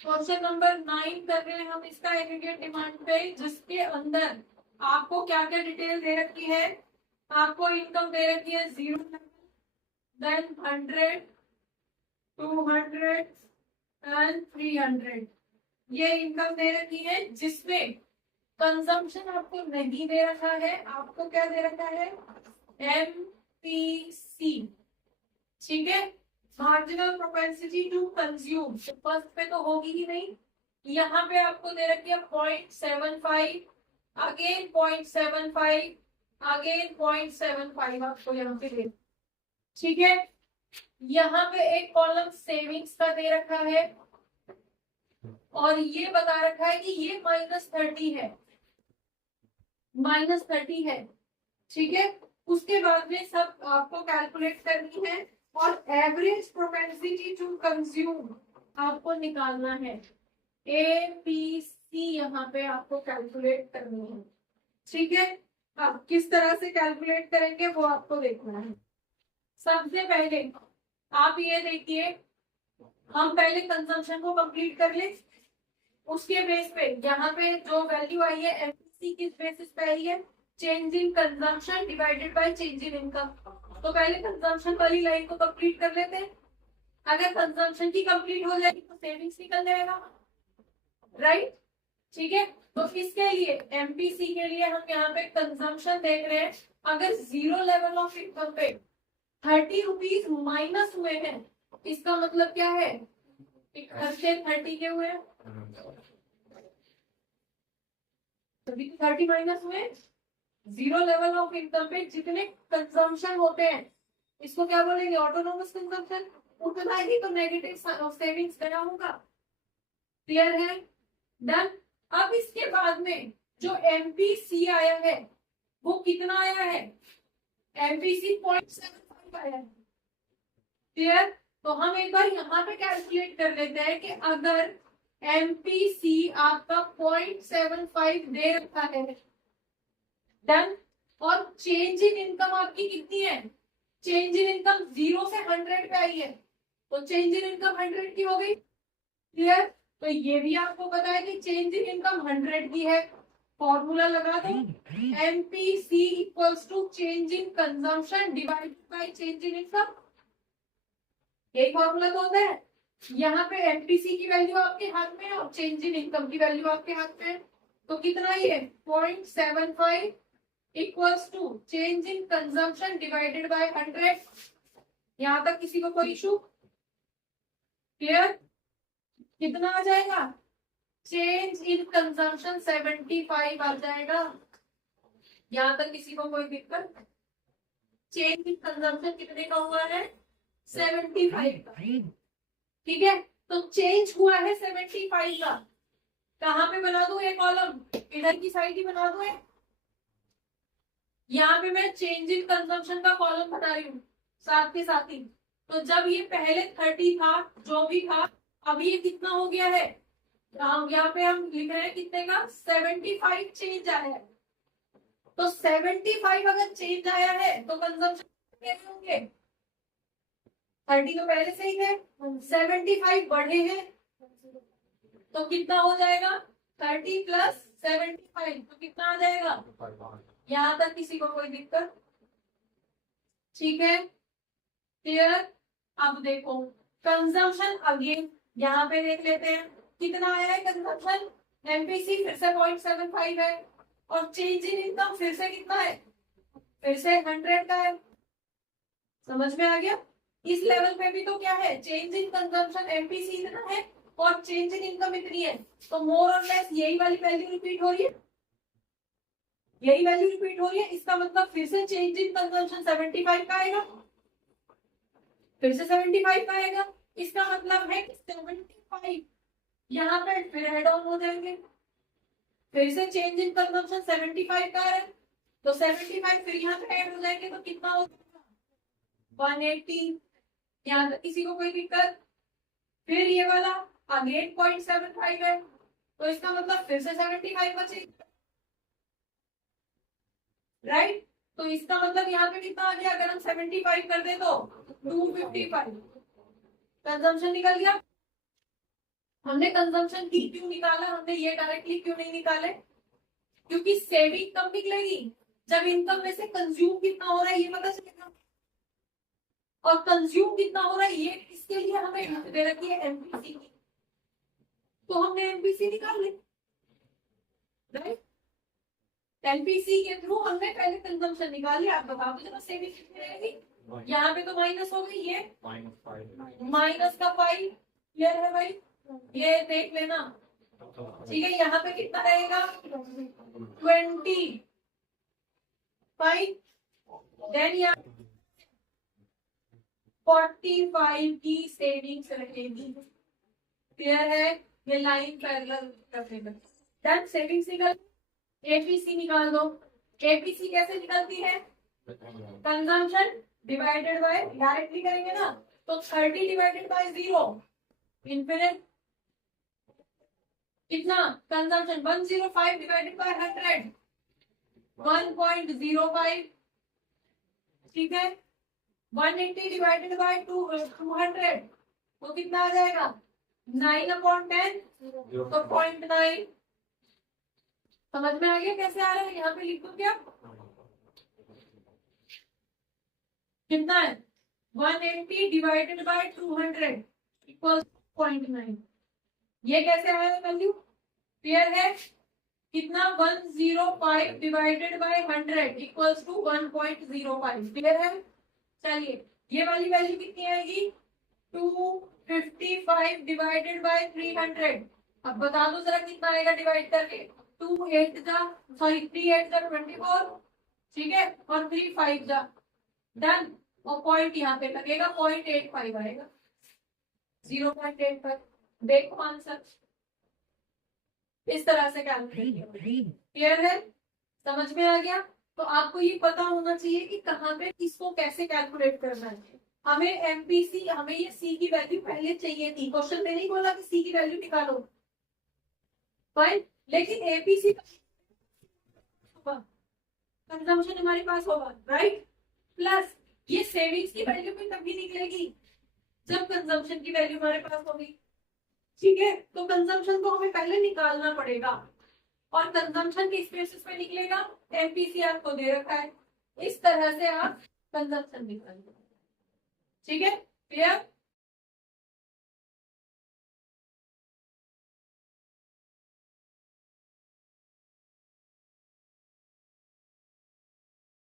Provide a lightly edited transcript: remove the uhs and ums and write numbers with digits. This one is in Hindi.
क्वेश्चन नंबर 9 कर रहे हैं हम इसका एग्रीगेट डिमांड पे, जिसके अंदर आपको क्या क्या डिटेल दे रखी है। आपको इनकम दे रखी है 0, देन 100, 200 एंड 300। ये इनकम दे रखी है, जिसमें कंजम्पशन आपको नहीं दे रखा है। आपको क्या दे रखा है? MPC। ठीक है, marginal propensity to consume first पे तो होगी ही नहीं। यहाँ पे आपको दे रखी है 0.75, अगेन 0.75, अगेन 0.75 आपको यहाँ पे दे। ठीक है, यहाँ पे एक कॉलम सेविंग्स का दे रखा है और ये बता रखा है कि ये -30 है, -30 है। ठीक है, उसके बाद में सब आपको कैलकुलेट करनी है और एवरेज प्रोपेंसिटी टू कंज्यूम आपको निकालना है। APC यहाँ पे आपको कैलकुलेट करनी है। ठीक है, अब किस तरह से कैलकुलेट करेंगे वो आपको देखना है। सबसे पहले आप ये देखिए, हम पहले कंजम्पशन को कंप्लीट कर ले, उसके बेस पे यहाँ पे जो वैल्यू आई है MPC किस बेसिस पे आई है? Change in consumption divided by change in income. तो पहले कंजम्पशन वाली लाइन को कंप्लीट कर लेते हैं। अगर कंजम्पशन की कंप्लीट हो जाएगी तो सेविंग्स निकल जाएगा, राइट। ठीक है, तो इसके लिए MPC के लिए हम यहाँ पे कंजम्पशन देख रहे हैं। अगर 0 लेवल ऑफ इनकम पे 30 रुपीज माइनस हुए हैं, इसका मतलब क्या है? खर्चे 30 के हुए, 30 माइनस हुए। 0 लेवल ऑफ इनकम पे जितने कंजम्पशन होते हैं, इसको क्या बोलेंगे? Autonomous consumption. उतना ही तो नेगेटिव सेविंग्स गया होगा। क्लियर है? डन। अब इसके बाद में जो MPC आया है वो कितना आया है? MPC 0.75 आया है। क्लियर? तो हम एक बार यहाँ पे कैलकुलेट कर लेते हैं कि अगर MPC आपका 0.75 दे रखा है, डन, और चेंज इन इनकम आपकी कितनी है? चेंज इन इनकम 0 से 100 पे आई है, तो चेंज इन इनकम 100 की हो गई। क्लियर? तो ये भी आपको पता है कि चेंज इन इनकम 100 की है। फॉर्मूला लगा दो, MPC equals to change in consumption divided by change in income. एक फॉर्मूला तो होता है। यहाँ पे MPC की वैल्यू आपके हाथ में है और चेंज इन इनकम की वैल्यू आपके हाथ में है। तो कितना ही है? 0.75 equals to change in consumption divided by 100। यहां तक किसी को कोई इशू? क्लियर? कितना आ जाएगा? चेंज इन कंजम्पशन 75 आ जाएगा। यहां तक किसी को कोई दिक्कत? चेंज इन कंजम्पशन कितने का हुआ है? 75 का। ठीक है, तो चेंज हुआ है 75 का। कहाँ पे बना दूं ये कॉलम? इधर की साइड ही बना दूं। यहाँ पे मैं चेंज इन कंजम्पशन का कॉलम बना रही हूँ साथ के साथ ही। तो जब ये पहले 30 था, जो भी था, अब ये कितना हो गया है? यहाँ पे हम लिख रहे हैं कितने का? 75 चेंज आया है। तो 75 अगर चेंज आया है तो कंजम्पशन कैसे होंगे? 30 तो पहले से ही है, 75 बढ़े हैं, तो कितना हो जाएगा? 30 प्लस 75, तो कितना आ जाएगा? यहां तक किसी को कोई दिक्कत? ठीक है, क्लियर? अब देखो कंजम्पशन अगेन यहाँ पे देख लेते हैं कितना आया है कंजम्पशन। MPC फिर से 0.75 है और चेंज इन इनकम फिर से कितना है? फिर से 100 का है। समझ में आ गया? इस लेवल पे भी तो क्या है? चेंज इन कंजम्पशन MPC इतना है और चेंज इन इनकम इतनी है, तो मोर और लेस यही वाली वैल्यू रिपीट हो रही है। यही वैल्यू रिपीट हो रही है, इसका मतलब फिर से चेंज इन कंजम्पशन 75 का आएगा, फिर से 75 का आएगा। इसका मतलब है कि 75 यहाँ पे फिर हेड ऑन हो जाएंगे, फिर से चेंज इन कंजम्पशन 75 का है, तो 75 फिर यहाँ पे ऐड हो जाएंगे, तो कितना हो जाएगा? 180। यहाँ तक किसी को कोई दिक्कत? फिर ये वाला अगेन 0.75 है, तो इसका मतलब फिर से 75 बचेगा, राइट। तो इसका मतलब यहाँ पे कितना आ गया? अगर हम 75 कर दे तो 255 कंजम्पशन निकल गया। हमने कंजम्पशन की क्यों निकाला, हमने ये डायरेक्टली क्यों नहीं निकाले? क्योंकि सेविंग कब निकलेगी, जब इनकम में से कंज्यूम कितना हो रहा है ये पता चलेगा, और कंज्यूम कितना हो रहा है ये इसके लिए हमें दे रखी है एमपीसी की, तो हमने एमपीसी निकाल ली, राइट। एमपीसी के थ्रू हमने पहले कंजम्पशन निकाल लिया। आप बताओ तो जरा सेविंग कितनी रहेगी, यहाँ पे तो माइनस हो गई, ये माइनस का 5 क्लियर है भाई, ये देख लेना, ठीक है। यहाँ पे कितना रहेगा 25, देन यहाँ 45 की सेविंग्स रहेगी, क्लियर है। ये लाइन पैरेलल रखेगा, देन सेविंग्स निकल, एपीसी निकाल दो। एपीसी कैसे निकलती है, कंजम्पशन डिवाइडेड बाय, डायरेक्टली करेंगे ना तो 30 डिवाइडेड बाय 0 इन्फिनिट, कितना कंजम्पशन 105 डिवाइडेड बाय 100 1.05, ठीक है। 180 डिवाइडेड बाय 200 तो कितना आ जाएगा 9/10, तो 0.9। समझ में आ गया कैसे आ रहा है, यहाँ पे लिखो क्या, कितना है 180 डिवाइडेड बाय 200 इक्वल 0.9। ये कैसे आया वैल्यू, क्लियर है। कितना 105 divided by 100 equals to 1.05, clear है। चलिए ये वाली वैल्यू कितनी आएगी 255 डिवाइडेड बाय 300। अब बता दो जरा कितना आएगा डिवाइड करके, 2 8 जा सॉरी 3 8 जा 24, ठीक है, और 3 5 जा डन, और पॉइंट यहाँ पे लगेगा 0.85 आएगा, 0.85। देखो आंसर इस तरह से कैलकुलेट, क्लियर है, समझ में आ गया। तो आपको ये पता होना चाहिए कि कहाँ पे इसको कैसे कैलकुलेट करना है। हमें एमपीसी, हमें ये सी की वैल्यू पहले चाहिए थी, क्वेश्चन में नहीं बोला कि सी की वैल्यू निकालो, फाइन, लेकिन एपीसी कंजम्पशन हमारे पास होगा, राइट। प्लस ये सेविंग्स की वैल्यू भी तभी निकलेगी जब कंजम्पशन की वैल्यू हमारे पास होगी, ठीक है। तो कंजम्पशन को हमें पहले निकालना पड़ेगा, और कंजम्पशन किस बेसिस पे निकलेगा, एमपीसी आपको दे रखा है, इस तरह से आप कंजम्पशन निकालेंगे, ठीक है, क्लियर।